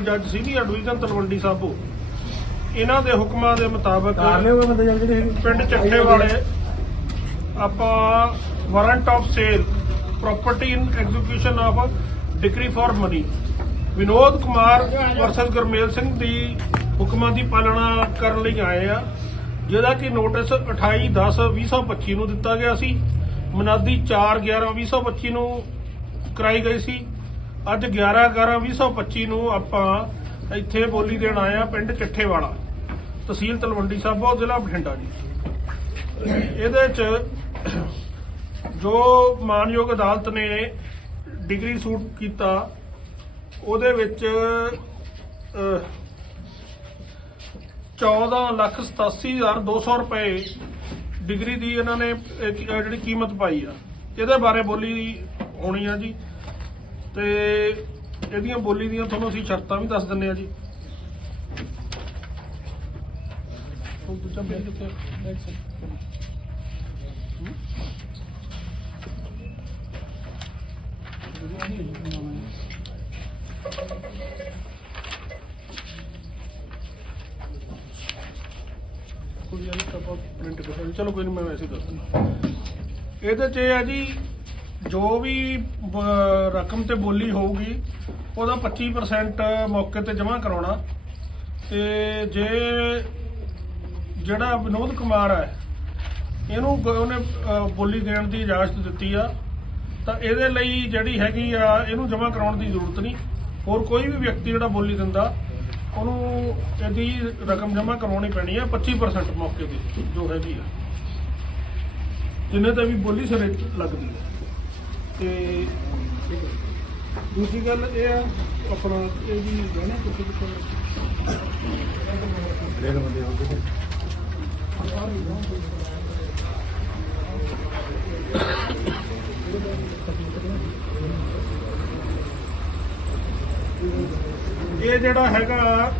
Civil ਜੱਜ senior division Talwandi Sabo. ਇਹਨਾਂ ਦੇ ਹੁਕਮਾਂ ਦੇ ਮੁਤਾਬਕ ਪਿੰਡ ਚੱਠੇ ਵਾਲੇ ਆਪਾਂ warrant of sale property in execution of decree for money Vinod Kumar versus Gurmel Singh ਦੀ ਹੁਕਮਾਂ ਦੀ ਪਾਲਣਾ ਕਰਨ ਲਈ ਆਏ ਆ ਜਿਹਦਾ ਕਿ ਨੋਟਿਸ 28 10 2025 ਨੂੰ ਦਿੱਤਾ ਗਿਆ ਸੀ। ਮਨਾਦੀ 4 11 2025 ਨੂੰ ਕਰਾਈ ਗਈ ਸੀ। ਅੱਜ 11 11 2025 ਨੂੰ ਆਪਾਂ ਇੱਥੇ ਬੋਲੀ ਦੇਣ ਆਏ ਆ ਪਿੰਡ ਚੱਠੇ ਵਾਲਾ ਤਹਿਸੀਲ ਤਲਵੰਡੀ ਸਾਬੋ ਜ਼ਿਲ੍ਹਾ ਬਠਿੰਡਾ ਜੀ। ਇਹਦੇ ਚ ਜੋ ਮਾਨਯੋਗ ਅਦਾਲਤ ਨੇ ਡਿਗਰੀ ਸੂਟ ਕੀਤਾ ਉਹਦੇ ਵਿੱਚ ਅਹ, 14 ਲੱਖ 87200 ਰੁਪਏ ਡਿਗਰੀ ਦੀ ਇਹਨਾਂ ਨੇ ਜਿਹੜੀ ਕੀਮਤ ਪਾਈ ਆ। ਇਹਦੇ ਬਾਰੇ ਬੋਲੀ ਹੋਣੀ ਆ ਜੀ। ਤੇ ਇਹਦੀਆਂ ਬੋਲੀ ਦੀਆਂ ਤੁਹਾਨੂੰ ਅਸੀਂ ਸ਼ਰਤਾਂ ਵੀ ਦੱਸ ਦਿੰਨੇ ਆ ਜੀ। ਉਹ ਦੂਜਾ ਬਿੱਲ ਕਿੱਥੇ ਕੋਈ ਨਹੀਂ ਆਪਾਂ ਪ੍ਰਿੰਟ ਕਰ। ਚਲੋ ਕੋਈ ਨਹੀਂ ਮੈਂ ਵੈਸੇ ਦੱਸ ਦਿੰਦਾ। ਇਹਦੇ 'ਚ ਇਹ ਹੈ ਜੀ ਜੋ ਵੀ ਰਕਮ ਤੇ ਬੋਲੀ ਹੋਊਗੀ, ਉਹਦਾ 25% ਮੌਕੇ ਤੇ ਜਮ੍ਹਾਂ ਕਰਾਉਣਾ। ਤੇ ਜੇ ਜਿਹੜਾ ਵਿਨੋਦ ਕੁਮਾਰ ਹੈ, ਇਹਨੂੰ ਉਹਨੇ ਬੋਲੀ ਦੇਣ ਦੀ ਇਜਾਜ਼ਤ ਦਿੱਤੀ ਆ, ਤਾਂ ਇਹਦੇ ਲਈ ਜਿਹੜੀ ਹੈਗੀ ਆ, ਇਹਨੂੰ ਜਮ੍ਹਾਂ ਕਰਾਉਣ ਦੀ ਜ਼ਰੂਰਤ ਨਹੀਂ। ਹੋਰ ਕੋਈ ਵੀ ਵਿਅਕਤੀ ਜਿਹੜਾ ਬੋਲੀ ਦਿੰਦਾ, ਉਹਨੂੰ ਇਹਦੀ ਰਕਮ ਜਮ੍ਹਾਂ ਕਰਵਾਉਣੀ ਪੈਣੀ ਹੈ 25% ਮੌਕੇ ਦੀ ਜੋ ਹੈਗੀ ਆ। ਜਿੰਨੇ ਤੇ ਵੀ ਬੋਲੀ ਸਿਰੇ ਲੱਗਦੀ ਹੈ ਤੇ ਦੂਜੀ ਗੱਲ ਇਹ ਆ, ਆਪਣਾ ਇਹ ਵੀ ਗਹਿਣਾ ਕਿੱਥੇ ਕਿੱਥੇ ਰੇਲ ਬੰਦੇ ਹੋ ਗਏ ਇਹ ਜਿਹੜਾ ਹੈਗਾ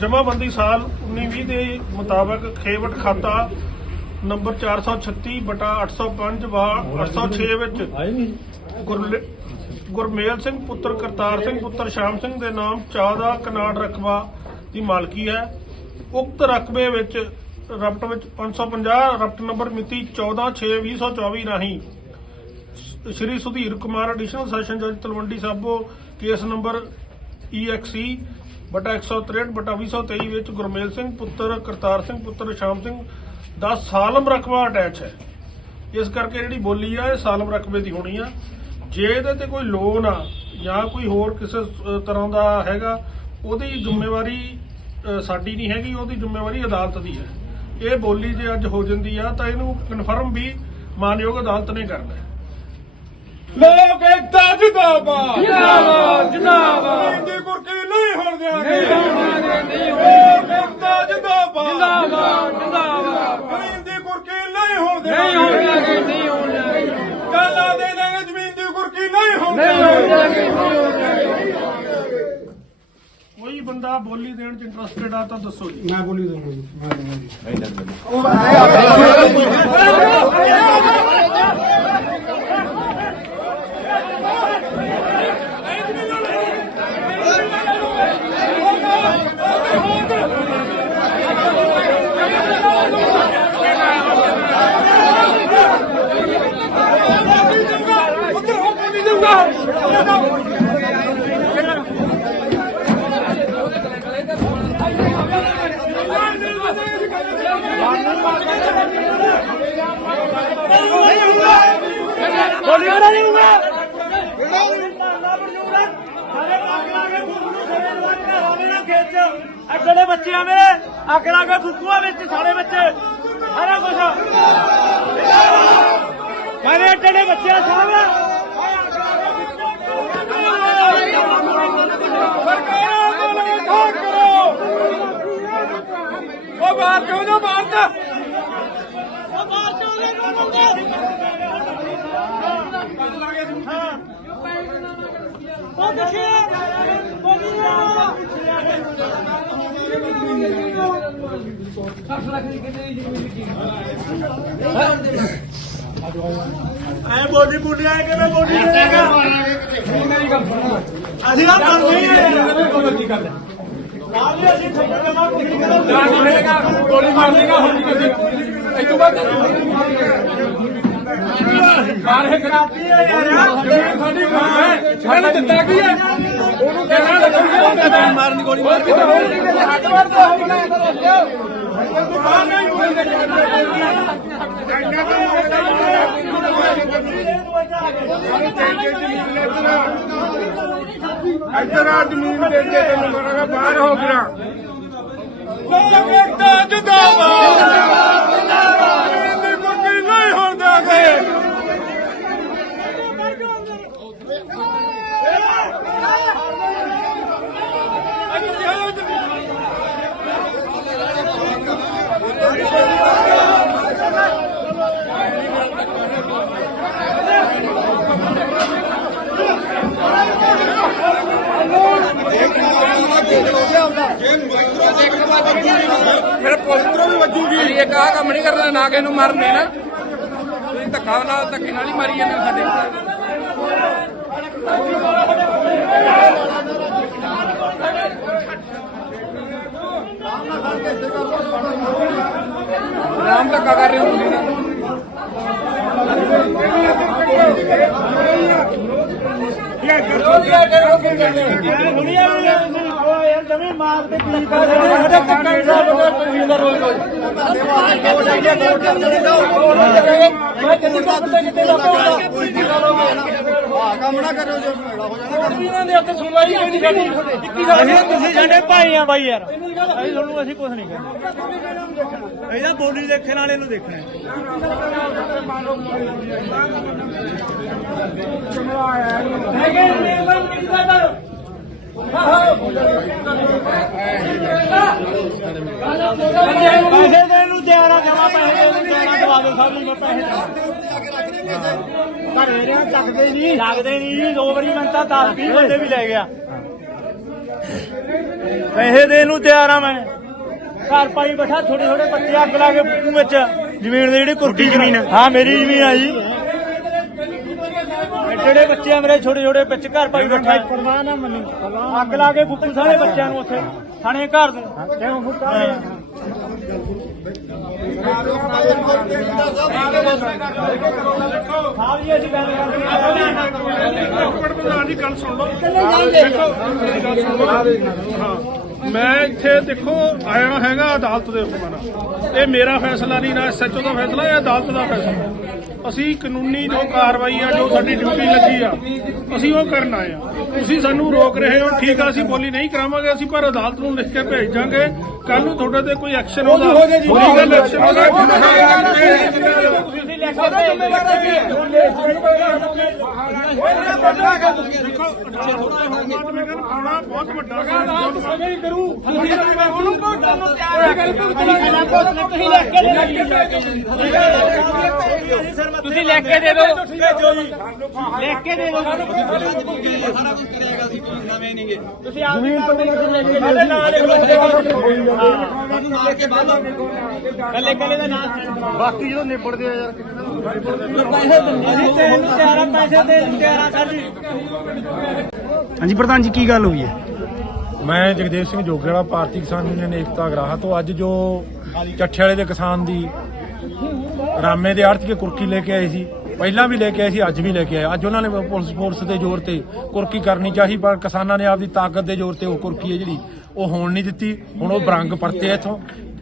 ਜਮਾਬੰਦੀ ਸਾਲ 1920 ਦੇ ਮੁਤਾਬਕ ਖੇਵਟ ਖਾਤਾ ਨੰਬਰ 436 ਬਟਾ 805 ਵਾ 806 ਵਿੱਚ ਗੁਰਲੇ- ਗੁਰਮੇਲ ਸਿੰਘ ਪੁੱਤਰ ਕਰਤਾਰ ਸਿੰਘ ਪੁੱਤਰ ਸ਼ਾਮ ਸਿੰਘ ਦੇ ਨਾਮ 14 ਕਨਾੜ ਰਕਬਾ ਦੀ ਮਾਲਕੀ ਹੈ। ਉਕਤ ਰਕਬੇ ਵਿੱਚ ਰਪਟ ਵਿੱਚ 550 ਰਪਟ ਨੰਬਰ ਮਿਤੀ 14/6/2024 ਰਾਹੀਂ ਸ਼੍ਰੀ ਸੁਧੀਰ ਕੁਮਾਰ ਐਡੀਸ਼ਨਲ ਸੈਸ਼ਨ ਜੱਜ Talwandi Sabo case number EXE ਬਟਾ 163 ਬਟਾ 2023 ਵਿੱਚ ਗੁਰਮੇਲ ਸਿੰਘ ਪੁੱਤਰ ਕਰਤਾਰ ਸਿੰਘ ਪੁੱਤਰ ਸ਼ਾਮ ਸਿੰਘ ਦਾ ਸਾਲਮ ਰਕਬਾ ਅਟੈਚ ਹੈ। ਇਸ ਕਰਕੇ ਜਿਹੜੀ ਬੋਲੀ ਆ ਇਹ ਸਾਲਮ ਰਕਬੇ ਦੀ ਹੋਣੀ ਆ। ਜੇ ਇਹਦੇ ਤੇ ਕੋਈ ਲੋਨ ਆ ਜਾਂ ਕੋਈ ਹੋਰ ਕਿਸੇ ਤਰ੍ਹਾਂ ਦਾ ਹੈਗਾ ਉਹਦੀ ਜ਼ਿੰਮੇਵਾਰੀ ਸਾਡੀ ਨਹੀਂ ਹੈਗੀ ਉਹਦੀ ਜ਼ਿੰਮੇਵਾਰੀ ਅਦਾਲਤ ਦੀ ਹੈ। ਇਹ ਬੋਲੀ ਜੇ ਅੱਜ ਹੋ ਜਾਂਦੀ ਆ ਤਾਂ ਇਹਨੂੰ ਕਨਫਰਮ ਵੀ ਮਾਨਯੋਗ ਅਦਾਲਤ ਨੇ ਕਰਨਾ ਹੈ। ਲੋਕ ਏਕਤਾ ਜਿੰਦਾਬਾਦ ਜਿੰਦਾਬਾਦ ਜਿੰਦਾਬਾਦ। ਹਿੰਦੀ ਗੁਰਕੀ ਨਹੀਂ ਹੋਣ ਦਿਆਂਗੇ। ਨਹੀਂ ਲੋਕ ਏਕਤਾ ਜਿੰਦਾਬਾਦ ਜਿੰਦਾਬਾਦ ਜਿੰਦਾਬਾਦ। ਗੁਰਕੀ ਨਹੀਂ ਹੋਣ ਨਹੀਂ ਦਿਆਂਗੇ ਨਹੀਂ ਹੋਣ ਦਿਆਂਗੇ ਕਾਲਾ ਦੇ ਦਾਂਗੇ ਜ਼ਮੀਨ ਦੀ ਗੁਰਕੀ ਨਹੀਂ ਹੋਣ ਨਹੀਂ ਨਹੀਂ ਦਿਆਂਗੇ ਕੋਈ ਬੰਦਾ ਬੋਲੀ ਦੇਣ ਚ ਇੰਟਰਸਟਿਡ ਆ ਤਾਂ ਦੱਸੋ ਜੀ ਮੈਂ ਬੋਲੀ ਦਊਂਗਾ ਜੀ ਮੈਂ ਦਊਂਗਾ ਜੀ ਬੋਲਿਆ ਨਹੀਂ ਹੋਊਗਾ ਅੱਗੇ ਬੱਚਿਆਂ ਮੇਰੇ ਅੱਗ ਲਾ ਕੇ ਫੁੱਕੂਆ ਵਿੱਚ ਸਾਰੇ ਬੱਚੇ ਸਾਰਾ ਕੁਝ ਮਾਰੇ ਅੱਡੇ ਬੱਚੇ ਸਾਰੇ ਸਰਕਾਰਾਂ ਕੋਲ ਠੋਕ ਕਰੋ। ਉਹ ਬਾਹਰ ਕਿਉਂ ਨਾ ਮਾਰਦਾ ਉਹ ਦੇਖਿਆ ਐ ਬੋਡੀ ਬੁੱਢੀ ਆਏ ਕਿਵੇਂ ਬੋਡੀ ਦੇਗਾ ਅਸੀਂ ਆ ਕਰ ਨਹੀਂ ਗੱਲ ਹੈ। ਨਾਲ ਹੀ ਅਸੀਂ ਛੱਪੜ ਜਮਾ ਕੁਝ ਨਹੀਂ ਕਰਾਂਗੇ ਨਾ ਮਿਲੇਗਾ ਗੋਲੀ ਮਾਰ ਦੇਗਾ ਹੁਣ ਨਹੀਂ ਕਰਦੇ ਇਹ ਤੋਂ ਬਾਅਦ ਮਾਰੇ ਕਰਾਤੀ ਹੈ ਯਾਰ। ਜ਼ਮੀਨ ਸਾਡੀ ਮਾਂ ਹੈ। ਇਹਨੇ ਦਿੱਤਾ ਕੀ ਹੈ? ਉਹਨੂੰ ਕਹਿਣਾ ਲੱਗੂਗਾ ਮਾਰਨ ਦੀ ਗੋਲੀ ਮਾਰ ਕੇ ਹੱਥ ਮਾਰ ਦੋ ਹੋ ਗਿਆ ਦੁਕਾਨ ਨਹੀਂ ਇੱਧਰ ਆ ਜ਼ਮੀਨ ਦੇ ਦੇ ਤੈਨੂੰ ਬਾਹਰ ਹੋ ਗਿਆ। ਲੋਕ ਇਕਤਾ ਜਿੰਦਾਬਾਦ। ਫਿਰ ਪੁਲਿਸ ਵੀ ਵੱਜੂਗੀ। ਇਹ ਆਹ ਕੰਮ ਨਹੀਂ ਕਰਨਾ, ਨਾ ਕਿਸੇ ਨੂੰ ਮਾਰਨ ਦੇਣਾ ਤੁਸੀਂ ਧੱਕਾ ਨਾਲ ਧੱਕੇ ਨਾਲ ਹੀ ਮਾਰੀ ਜਾਂਦੇ ਹੋ ਸਾਡੇ। ਰਾਮ ਧੱਕਾ ਕਰ ਰਹੇ ਹੋ ਤੁਸੀਂ ਨਾ ਦੁਨੀਆ ਵੀ ਲੈ ਤੁਸੀਂ ਜਮੀ ਮਾਰ ਤੇ ਕੀ ਕਰ? ਰਹੇ ਹੋ ਸਾਡੇ ਧੱਕਾ ਹੀ ਸਾਹਿਬ ਦਾ ਤੁਸੀਂ ਦਾ ਰੋਜ਼ ਰੋਜ਼ ਮੈਂ ਕਿੰਨੀ ਬਾਤ ਤੇ ਕਿਤੇ ਲੋਕਾਂ ਕੰਮ ਨਾ ਕਰਿਓ ਜੋ ਮੇਲਾ ਹੋ ਜਾਣਾ। ਇਹਨਾਂ ਦੇ ਉੱਤੇ ਸੁਣਵਾਈ ਕਿਉਂ ਨਹੀਂ ਕਰਨੀ 21 ਸਾਲ ਅਸੀਂ ਤੁਸੀਂ ਸਾਡੇ ਭਾਈ ਆ ਬਾਈ ਯਾਰ। ਅਸੀਂ ਤੁਹਾਨੂੰ ਅਸੀਂ ਕੁਝ ਨਹੀਂ ਕਹਿੰਦੇ ਇਹਦਾ ਬੋਲੀ ਦੇਖਣ ਵਾਲੇ ਨੂੰ ਦੇਖਣਾ ਹੈਗੇ ਨੇ ਬੰਦ ਕੀਤਾ ਕਰ ਪੈਸੇ ਦੇਣ ਨੂੰ ਤਿਆਰ ਆ ਜਮਾ ਪੈਸੇ ਦੇਣ ਨੂੰ ਤਿਆਰ ਮੈਂ ਪੈਸੇ ਘਰੇ ਰਿਆਂ ਚੱਕਦੇ ਨਹੀਂ। ਲੱਗਦੇ ਨਹੀਂ ਜੀ ਦੋ ਵਾਰੀ ਮੈਂ ਤਾਂ 10 20 ਬੰਦੇ ਵੀ ਲੈ ਗਿਆ। ਪੈਸੇ ਦੇਣ ਨੂੰ ਤਿਆਰ ਆ ਮੈਂ। ਘਰ ਪਾਈ ਬੈਠਾ ਛੋਟੇ ਛੋਟੇ ਬੱਚੇ ਅੱਗ ਲਾ ਕੇ ਫੂਕੂ ਵਿੱਚ ਜ਼ਮੀਨ ਦੀ ਜਿਹੜੀ ਕੁਰਕੀ ਜ਼ਮੀਨ ਹਾਂ ਮੇਰੀ ਜ਼ਮੀਨ ਆ ਜੀ। ਜਿਹੜੇ ਬੱਚੇ ਆ ਮੇਰੇ ਛੋਟੇ ਛੋਟੇ ਵਿੱਚ ਘਰ ਪਾਈ ਬੈਠਾ। ਪਰਵਾਹ ਨਾ ਮੈਨੂੰ। ਅੱਗ ਲਾ ਕੇ ਫੂਕੂ ਸਾਰੇ ਬੱਚਿਆਂ ਨੂੰ ਉੱਥੇ ਥਾਣੇ ਘਰ ਦੇ। ਕਿਉਂ ਫੁੱਕਾ ਸਾਹਿਬ ਜੀ ਅਸੀਂ ਗੱਲ ਕਰਦੇ ਹਾਂ ਇੱਕ ਪ੍ਰਧਾਨ ਜੀ ਗੱਲ ਸੁਣ ਲਓ ਦੇਖੋ ਮੇਰੀ ਗੱਲ ਸੁਣ ਲਓ ਹਾਂ ਮੈਂ ਇੱਥੇ ਦੇਖੋ, ਆਇਆ ਹੈਗਾ ਅਦਾਲਤ ਦੇ ਹੁਕਮਾਂ ਨਾਲ। ਇਹ ਮੇਰਾ ਫੈਸਲਾ ਨਹੀਂ, ਨਾ ਐਸਐਚਓ ਦਾ ਫੈਸਲਾ, ਇਹ ਅਦਾਲਤ ਦਾ ਫੈਸਲਾ। ਅਸੀਂ ਕਾਨੂੰਨੀ ਜੋ ਕਾਰਵਾਈ ਆ ਜੋ ਸਾਡੀ ਡਿਊਟੀ ਲੱਗੀ ਆ ਅਸੀਂ ਉਹ ਕਰਨ ਆਏ ਆ। ਤੁਸੀਂ ਸਾਨੂੰ ਰੋਕ ਰਹੇ ਹੋ ਠੀਕ ਆ ਅਸੀਂ ਬੋਲੀ ਨਹੀਂ ਕਰਾਵਾਂਗੇ ਅਸੀਂ ਪਰ ਅਦਾਲਤ ਨੂੰ ਲਿਖ ਕੇ ਭੇਜ ਜਾਾਂਗੇ ਕੱਲ ਨੂੰ ਤੁਹਾਡੇ ਤੇ ਕੋਈ ਐਕਸ਼ਨ ਹੋਗਾ ਲੀਗਲ ਐਕਸ਼ਨ ਹੋਗਾ ਤੁਸੀਂ ਲੈ ਕੇ ਆਉਣਾ ਤੁਸੀਂ ਲੈ ਕੇ ਦੇ ਦਿਓ। ਲੈ ਕੇ ਦੇ ਦਿਓ। ਤੁਸੀਂ ਆਪ ਤੋਂ ਲੈ ਕੇ ਦੇ ਨਾਲ ਕੱਲੇ ਕੱਲੇ ਦਾ ਨਾਮ ਬਾਕੀ ਜਦੋਂ ਨਿਬੜਦੇ ਆ ਯਾਰ ਪੈਸੇ ਅਸੀਂ ਤੇ ਇਹਨੂੰ ਪੈਸੇ ਦੇ ਨੂੰ ਤਿਆਰ ਆ ਸਾਡੀ ਹਾਂਜੀ ਪ੍ਰਧਾਨ ਜੀ, ਕੀ ਗੱਲ ਹੋਈ ਹੈ? ਮੈਂ ਜਗਦੇਵ ਸਿੰਘ ਜੋਗੇਵਾਲਾ ਭਾਰਤੀ ਕਿਸਾਨ ਯੂਨੀਅਨ ਏਕਤਾ ਗਰਾਹਾ ਤੋਂ ਅੱਜ ਜੋ ਚੱਠੇ ਵਾਲੇ ਦੇ ਕਿਸਾਨ ਦੀ ਰਾਮੇ ਦੇ ਆੜਤ ਕੇ ਕੁਰਕੀ ਲੈ ਕੇ ਆਏ ਸੀ, ਪਹਿਲਾਂ ਵੀ ਲੈ ਕੇ ਆਏ ਸੀ, ਅੱਜ ਵੀ ਲੈ ਕੇ ਆਏ। ਅੱਜ ਉਹਨਾਂ ਨੇ ਪੁਲਿਸ ਫੋਰਸ ਦੇ ਜ਼ੋਰ ਤੇ ਕੁਰਕੀ ਕਰਨੀ ਚਾਹੀ, ਪਰ ਕਿਸਾਨਾਂ ਨੇ ਆਪਦੀ ਤਾਕਤ ਦੇ ਜ਼ੋਰ ਤੇ ਉਹ ਕੁਰਕੀ ਹੈ ਜਿਹੜੀ, ਉਹ ਹੋਣ ਨਹੀਂ ਦਿੱਤੀ। ਹੁਣ ਉਹ ਬਰੰਗ ਪਰਤੇ ਇਥੋਂ।